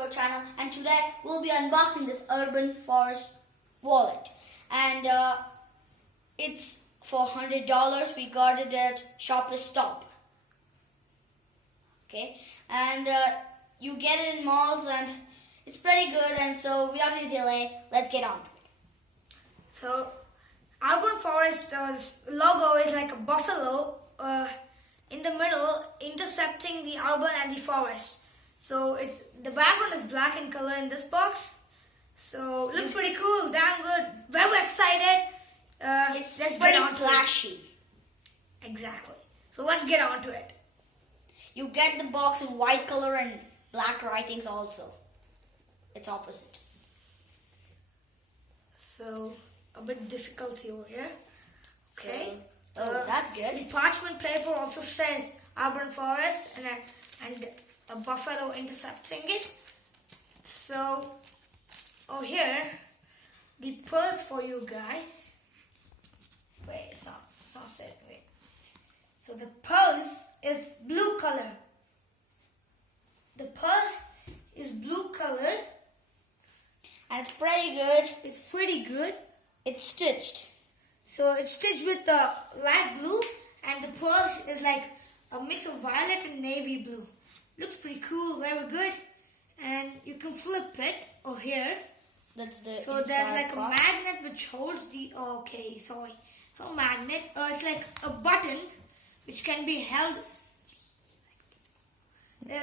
to our channel, and today we'll be unboxing this Urban Forest wallet, and it's for $100. We got it at Shoppers Stop. Okay, and you get it in malls, and it's pretty good. And so without any delay, let's get on to it. So Urban Forest logo is like a buffalo in the middle, intercepting the urban and the forest. So the background is black in color in this box. So looks pretty cool, damn good. Very excited. It's pretty flashy. Exactly. So let's get on to it. You get the box in white color and black writings also. It's opposite. So a bit difficulty over here. Okay. That's good. The parchment paper also says Urban Forest and a buffalo intercepting it. So over here, the purse for you guys. Wait, it's not set. Wait. So the purse is blue color. The purse is blue color. And it's pretty good. It's pretty good. It's stitched. So it's stitched with the light blue, and the purse is like a mix of violet and navy blue. Looks pretty cool, very good. And you can flip it over here. That's the so there's like part. A magnet which holds the So magnet. It's like a button which can be held,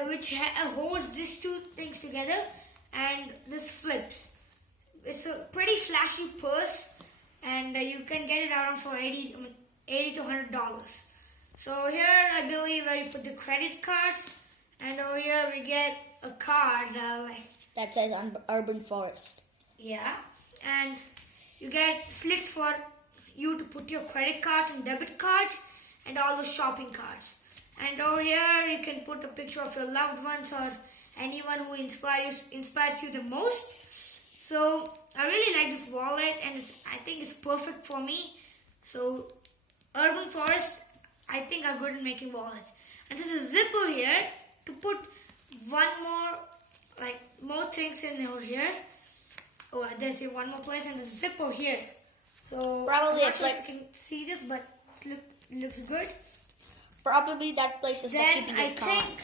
which holds these two things together, and this flips. It's a pretty flashy purse, and you can get it around for $80 to $100. So here I believe where you put the credit cards, and over here we get a card that says Urban Forest. Yeah, and you get slits for you to put your credit cards and debit cards and all those shopping cards. And over here you can put a picture of your loved ones or anyone who inspires you the most. So I really like this wallet, and I think it's perfect for me. So Urban Forest, I think, are good in making wallets. And there's a zipper here to put more things in over here. Oh, there's one more place, and there's a zipper here. So probably I'm not sure if you can see this, but it looks good. Probably that place is for keeping your cards. I think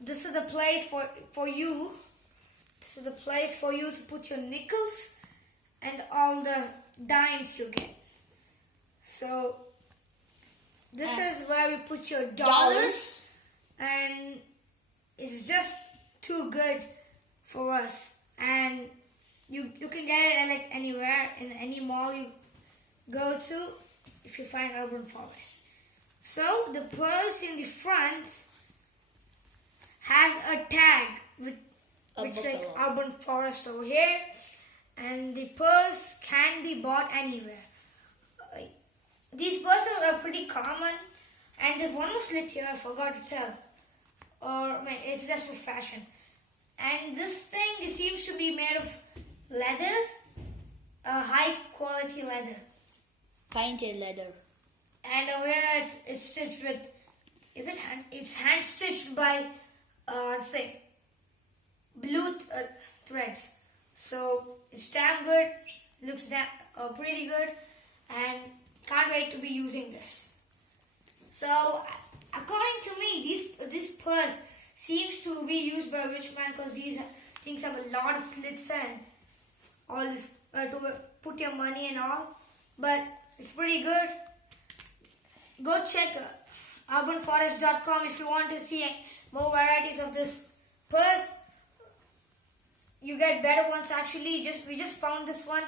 this is the place for you. This is the place for you to put your nickels and all the dimes you get. So this is where you put your dollars, and it's just too good for us. And you can get it at anywhere, in any mall you go to, if you find Urban Forest. So the purse in the front has a tag which like Urban Forest over here, and the purse can be bought anywhere. These purses are pretty common, and there's one more slit here I forgot to tell, it's just for fashion. And this thing seems to be made of leather, high quality leather, painted leather. and over here it's stitched with, it's hand stitched by say blue threads. So it's damn good, looks pretty good, and can't wait to be using this. So according to me, this purse seems to be used by a rich man, because these things have a lot of slits and all this to put your money and all. But it's pretty good. Go check urbanforest.com if you want to see more varieties of this purse. You get better ones actually. We just found this one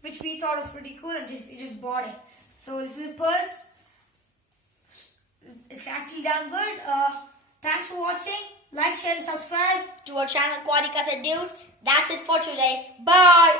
which we thought was pretty cool, and we just bought it. So this is a purse. It's actually damn good. Thanks for watching. Like, share and subscribe to our channel, Quadicas and Dudes. That's it for today. Bye!